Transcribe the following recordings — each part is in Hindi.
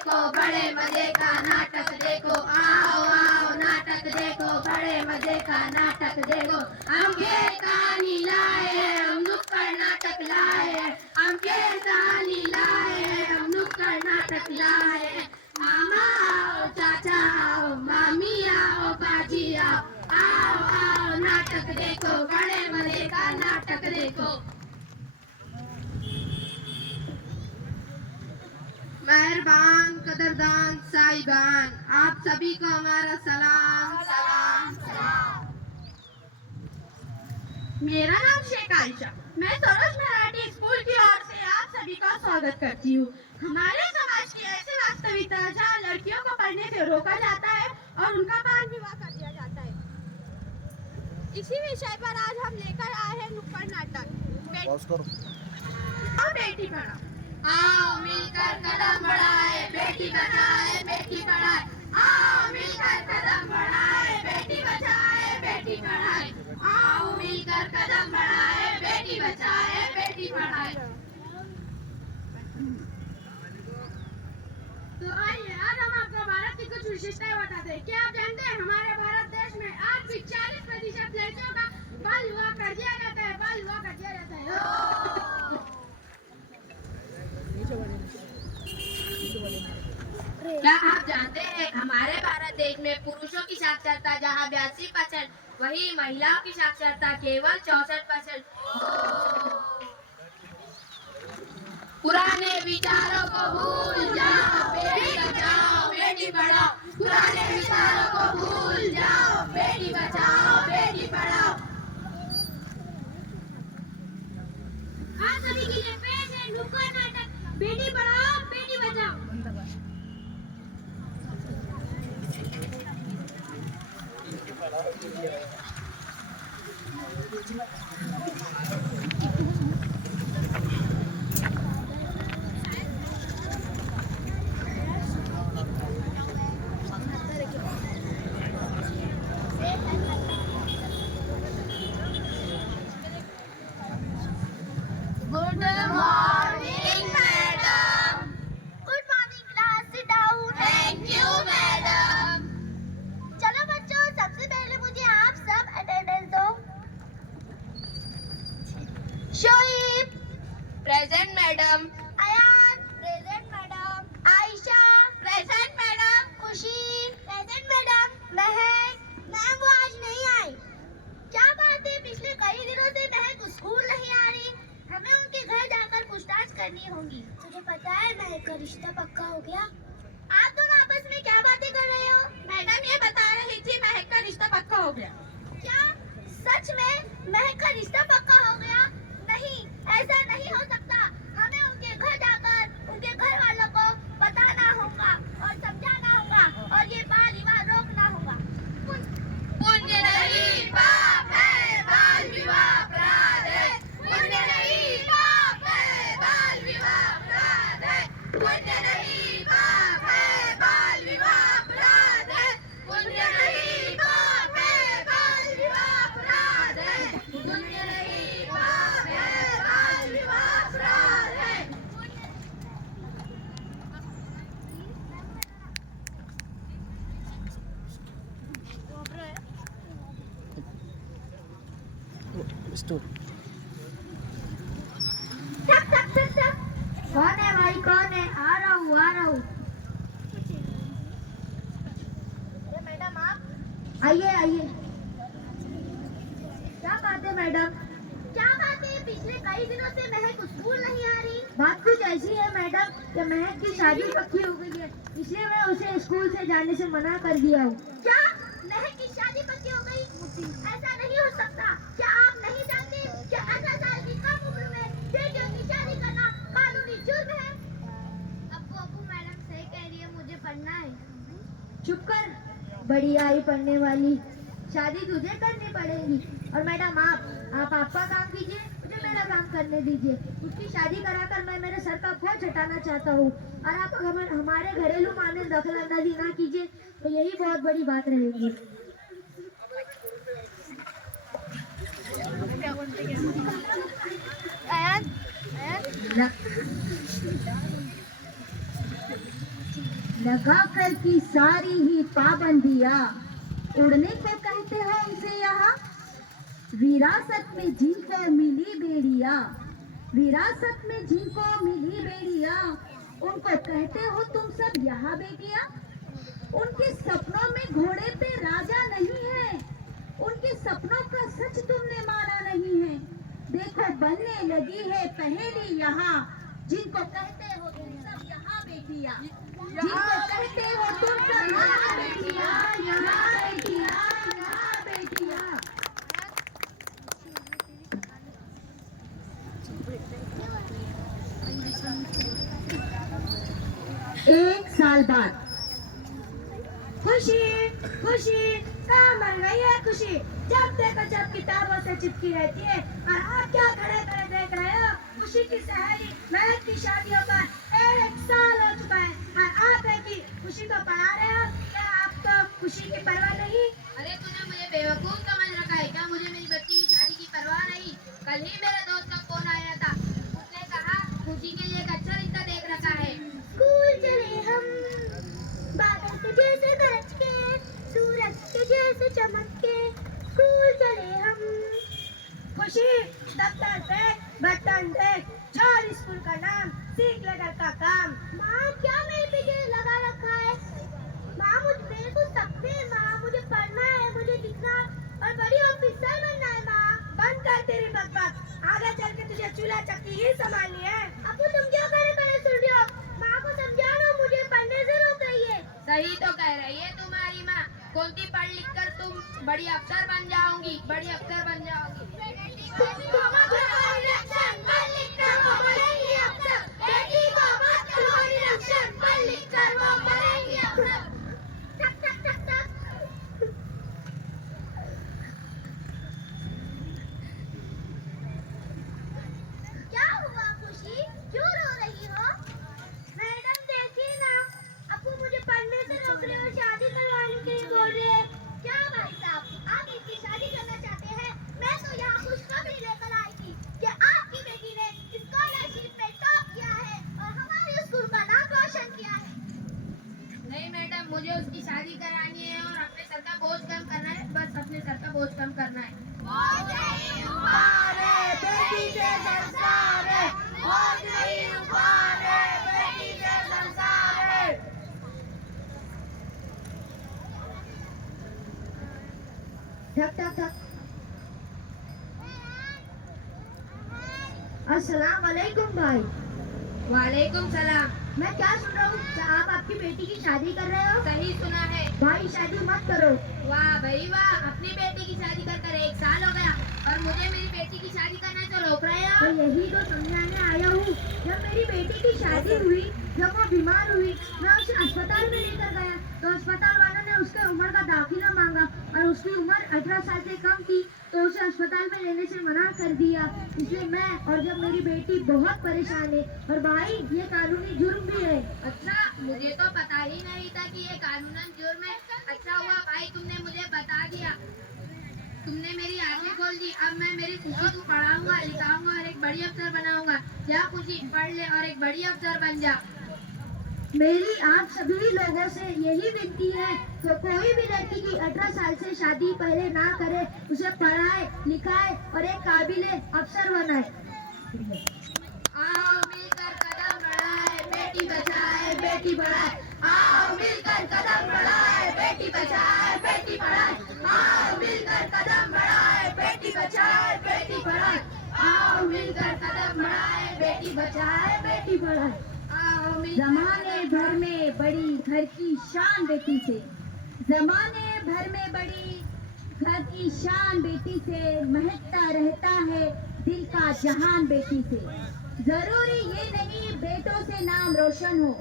देखो, बड़े मजे का नाटक देखो, आओ आओ नाटक देखो, बड़े मजे का नाटक देखो। हम ये कहानी लाए हैं, हम नुक्कड़ नाटक लाए हैं, हम ये कहानी लाए हैं, हम नुक्कड़ नाटक लाए हैं। मामा आओ, चाचा आओ, मामी आओ, बाजी आओ आओ नाटक देखो, बड़े मजे का नाटक देखो। मेहरबान कदरदान साहिबान, आप सभी को हमारा सलाम सलाम सलाम। मेरा नाम शेख आयशा, मैं सरोज मराठी स्कूल की ओर से आप सभी का स्वागत करती हूँ। हमारे समाज की ऐसी वास्तविकता जहाँ लड़कियों को पढ़ने से रोका जाता है और उनका बाल विवाह कर दिया जाता है, इसी विषय पर आज हम लेकर आए हैं नुक्कड़ नाटक बेटी पढ़ाओ। आओ मिलकर कदम बढ़ाए, बेटी बचाए बेटी पढ़ाए, आओ मिलकर कदम बढ़ाए, बेटी बचाए बेटी पढ़ाए, आओ मिलकर कदम बढ़ाए, बेटी बचाए बेटी पढ़ाए। तो आइए आज हम आपको भारत की कुछ विशेषताएं बताते हैं। क्या आप जानते हैं हमारे भारत देश में आज भी 40% लड़कियों का बाल विवाह कर दिया जाता है, बाल विवाह कर दिया जाता है। क्या आप जानते हैं हमारे भारत देश में पुरुषों की साक्षरता जहां 82%, वही महिलाओं की साक्षरता केवल 64%। पुराने विचारों को भूल जाओ, बेटी बचाओ बेटी पढ़ाओ, पुराने विचारों को भूल जाओ, बेटी बचाओ बेटी पढ़ाओ। आप सभी के लिए पेश है नुक्कड़ नाटक Beti Padhao Beti Bachao. Good morning, madam. Good morning, class. Sit down. Thank you, madam. चलो बच्चों, सबसे पहले मुझे आप सब अटेंडेंस दो। Shoaib present madam, Ayaan present madam, Ayesha present madam, Khushi present madam, Mehak ma'am वो आज नहीं आई। क्या बात है, पिछले कई दिनों से महक स्कूल नहीं आ रही, हमें उनके घर जाकर पूछताछ करनी होगी। तुझे पता है महक का रिश्ता पक्का हो गया। आप दोनों आपस में क्या बातें कर रहे हो? मैडम ये बता रही थी महक का रिश्ता पक्का हो गया। क्या सच में महक का रिश्ता पक्का हो गया? नहीं, ऐसा नहीं हो सकता। हमें उनके घर जाकर उनके घर वालों को बताना होगा और समझाना होगा और ये बाल विवाह रोकना होगा। पुण्य नहीं पाप है, बाल विवाह अपराध है। पुण्य नहीं पाप है, बाल विवाह अपराध है। पुण्य नहीं पाप है, बाल विवाह अपराध है। पुण्य नहीं पाप है, बाल विवाह अपराध है। पुण्य नहीं पाप है, बाल विवाह अपराध है। कौन है भाई, कौन है? आ रहा हूँ आ रहा हूँ। मैडम आप आइए आइए। क्या बात है मैडम? क्या बात है, पिछले कई दिनों से महक स्कूल नहीं आ रही। बात कुछ ऐसी है मैडम कि महक की शादी पक्की हो गई है, इसलिए मैं उसे स्कूल से जाने से मना कर दिया हूँ। क्या महक की शादी पक्की हो गई? ऐसा नहीं हो सकता। क्या आप नहीं जानते कि 18 साल की कम उम्र में बेटियों की शादी करना कानूनी जुर्म है? अब्बू मैडम सही कह रही है, मुझे पढ़ना है। चुप कर, बड़ी आई पढ़ने वाली। शादी तुझे करनी पड़ेगी। और मैडम आप आपका काम कीजिए, मुझे मेरा काम करने दीजिए। उसकी शादी कराकर मैं मेरे सर का बोझ हटाना चाहता हूँ और आप अगर हमारे घरेलू मामले में दखलंदाजी ना कीजिए तो यही बहुत बड़ी बात रहेगी। लगा कर की सारी ही पाबंदियां, उड़ने को कहते हो उनसे यहाँ। विरासत में जिनको मिली बेड़िया, विरासत में जिनको मिली बेड़िया, उनको कहते हो तुम सब यहाँ बेटियां। उनके सपनों में घोड़े पे राजा नहीं है, उनके सपनों का सच तुमने माना नहीं है। देखो बनने लगी है पहेली यहाँ, जिनको कहते हो तुम सब यहाँ बेटियां, जिनको कहते हो तुम सब यहाँ बेटियां, यहाँ बेटियां, यहाँ बेटियां। 1 साल बाद। खुशी खुशी कहाँ मर गई है खुशी, जब देखो जब किताबों से चिपकी रहती है। और आप क्या खड़े खड़े देख रहे हो? खुशी की सहेली महक की शादी होकर 1 साल हो चुका है और आप है कि खुशी को पढ़ा रहे हो। क्या आपको खुशी की परवाह नहीं? अरे तूने मुझे बेवकूफ समझ रखा है क्या? मुझे मेरी बच्ची की शादी की परवाह नहीं। कल ही मेरे दोस्त का फोन आया था, उसने कहा खुशी के लिए एक अच्छा रिश्ता देख रखा है। स्कूल चले हम बादल के जैसे गरज के, सूरज के जैसे चमक के, स्कूल चले हम। खुशी दफ्तर पे बटन देख, छोड़ स्कूल का नाम, सीख ले घर का काम। माँ क्या मेरे पीछे लगा रखा है? माँ मेरे को सपने, माँ मुझे पढ़ना है, मुझे लिखना और बड़ी ऑफिसर बनना है। माँ बंद कर तेरी बकवास, आगे चल के तुझे चूल्हा चक्की ही संभालनी है। अबू तुम क्या करे करे सुन रही हो? माँ को समझाना, मुझे पढ़ने से रोक रही है। सही तो कह रही है तुम्हारी माँ, कौनसी पढ़ लिख कर तुम बड़ी अफसर बन जाओगी, बड़ी अफसर बन जाओगी। क्या हुआ खुशी, क्यों रो रही हो? मैडम देखिए ना, आपको मुझे पढ़ने से रोक रहे हो, शादी करवाने के लिए बोल रहे हैं। क्या भाई साहब, आप इसकी शादी करना चाहते हैं? मैं तो यहाँ खुशखबरी लेकर आई थी कि आपकी बेटी ने स्कॉलरशिप में टॉप किया है और हमारे स्कूल का नाम रोशन किया है। नहीं मैडम, मुझे उसकी शादी करानी है और अपने सर का बोझ कम करना है, बस अपने सर का बोझ कम करना है। बेटी के संस्कार है, बेटी के संस्कार है। ठक ठक ठक। अस्सलाम वालेकुम भाई। वालेकुम सलाम। मैं क्या सुन रहा हूँ, आप आपकी बेटी की शादी कर रहे हो? सही सुना है। भाई शादी मत करो। वाह भाई वाह, अपनी बेटी की शादी कर कर 1 साल हो गया और मुझे मेरी बेटी की शादी करना तो रोक रहे हो। तो यही तो समझाने आया हूँ। जब मेरी बेटी की शादी हुई, जब वो बीमार हुई, मैं उसे अस्पताल में लेकर गया तो अस्पताल वालों ने उसके उम्र का दाखिला मांगा और उसकी उम्र 18 साल से कम थी, तो उसे अस्पताल में लेने से मना कर दिया। इसलिए मैं और जब मेरी बेटी बहुत परेशान है। और भाई ये कानूनी जुर्म भी है। अच्छा, मुझे तो पता ही नहीं था कि ये कानूनन जुर्म है। अच्छा हुआ भाई तुमने मुझे बता दिया, तुमने मेरी आंखें खोल दी। अब मैं मेरी खुशी को पढ़ाऊंगा, लिखाऊंगा और एक बड़ी अफसर बनाऊंगा। क्या खुशी, पढ़ ले और एक बड़ी अफसर बन जा। मेरी आप सभी लोगों से यही विनती है कि कोई भी लड़की की 18 साल से शादी पहले ना करे, उसे पढ़ाए लिखाए और एक काबिले अफसर बनाए। आओ मिलकर कदम बढ़ाए, बेटी बचाए बेटी पढ़ाए। आओ मिलकर कदम बढ़ाए, बेटी बचाए बेटी पढ़ाए। आओ मिलकर कदम बढ़ाए, बेटी बचाए बेटी पढ़ाए। आओ मिलकर कदम बढ़ाए, बेटी बचाए बेटी पढ़ाए। आओ जमाने भर में बड़ी घर की शान बेटी से, जमाने भर में बड़ी घर की शान बेटी से, महकता रहता है दिल का जहान बेटी से। जरूरी ये नहीं बेटों से नाम रोशन हो,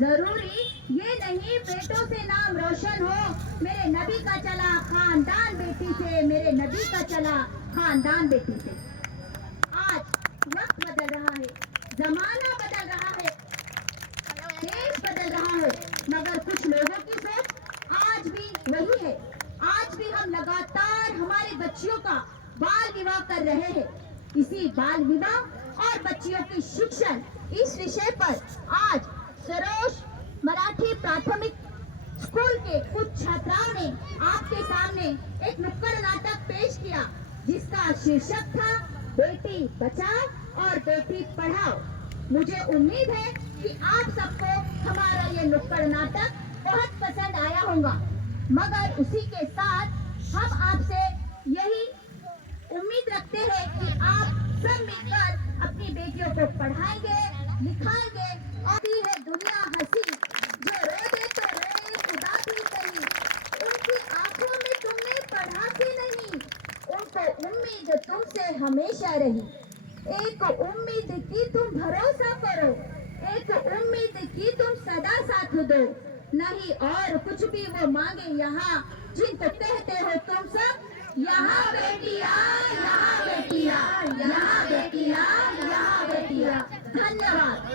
जरूरी ये नहीं बेटों से नाम रोशन हो। मेरे नबी का चला खानदान बेटी से, मेरे नबी का चला खानदान बेटी से। आज वक्त बदल रहा है, जमाना बदल रहा है, देश बदल रहा है, मगर कुछ लोगों की सोच आज भी वही है। आज भी हम लगातार हमारी बच्चियों का बाल विवाह कर रहे हैं। इसी बाल विवाह और बच्चियों की शिक्षण, इस विषय पर आज सरोज मराठी प्राथमिक स्कूल के कुछ छात्राओं ने आपके सामने एक नुक्कड़ नाटक पेश किया जिसका शीर्षक था बेटी बचाओ और बेटी पढ़ाओ। मुझे उम्मीद है कि आप सबको हमारा ये नुक्कड़ नाटक बहुत पसंद आया होगा, मगर उसी के साथ हम आपसे यही उम्मीद रखते हैं कि आप सब मिलकर अपनी बेटियों को पढ़ाएंगे, लिखाएंगे। और ये है दुनिया हंसी जो रो दे तो रोए खुदा भी सही, उनकी आंखों में तुमने पढ़ा के नहीं, उनको उम्मीद तुमसे हमेशा रही। एक उम्मीद की तुम भरोसा करो, एक उम्मीद की तुम सदा साथ दो, नहीं और कुछ भी वो मांगे यहाँ जिनको कहते हो तुम सब यहाँ बेटिया, यहाँ बेटिया, यहाँ बेटिया, यहाँ बेटिया। धन्यवाद।